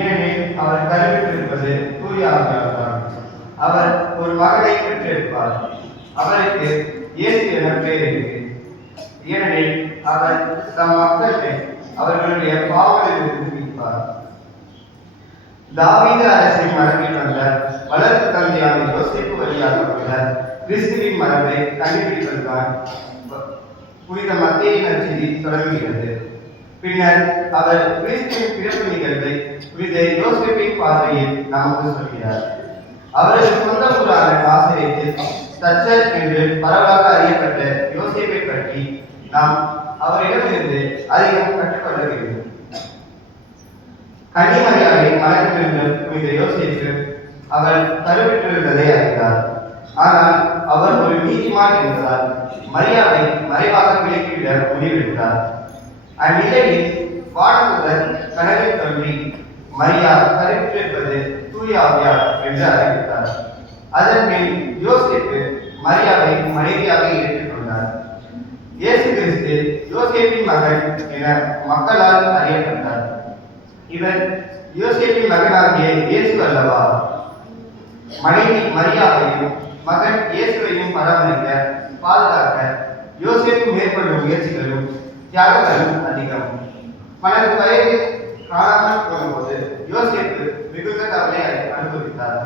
ஏனெனில் அவர் கருவிட்டிருப்பது தூய ஆவியால்தான். அவர் ஒரு மகனை பெற்றெடுப்பார். அவருக்கு இயேசு என பெயரிட்டு, ஏனெனில் அவர் தம் மக்களை அவர்களுடைய பாவங்களிலிருந்து மீட்பார். தாவீது அரசின் மரபில் வந்த வளர்ப்பு தந்தையான யோசேப்பு வழியாக உள்ள கிறிஸ்துவின் மரபை கண்டுபிடிப்பதுதான் புனித மத்தேயு நற்செய்தி தொடங்குகிறது. பின்னர் அவர் கிறிஸ்துவின் பிறப்பு நிகழ்வை புனித யோசேப்பின் பார்வையில் நமக்கு சொல்கிறார். அவரது சொந்த ஊரான நாசரேத்தில் தச்சர் என்று பரவலாக அறியப்பட்ட யோசேப்பை பற்றி நாம் அவரிடமிருந்து அதிகம் கற்றுக்கொள்ள வேண்டும். கன்னிமரியாவை மணக்கமிருந்த புனித யோசேப்பு அவர் கருவிட்டிருந்ததை அறிந்தார். ஆனால் அவர் ஒரு நீதிமான் என்பதால் மரியாவை மறைவாக விலக்கிவிட முடிவெடுத்தார். அந்நிலையில் வானதூதர் கனவில் தோன்றி மரியா கருவிட்டிருப்பது தூய ஆவியார் என்று அறிவித்தார். அதன் பின் யோசேப்பு மரியாவை மனைவியாக ஏற்றுக்கொண்டார். இயேசு கிறிஸ்து யோசேப்பின் மகன் என மக்களால் அறியப்பட்டார். இவர் யோசேப்பின் மகனாகிய இயேசு அல்லவா? மனைவி மரியாவையும் மகன் இயேசுவையும் பராமரிக்க பாதுகாக்க யோசேப்பு மேற்கொள்ளும் முயற்சிகளும் தியாகங்களும் அதிகம். 12 வயது காணாமல் போனபோது யோசேப்பு மிகுந்த கவலை அனுபவித்தார்.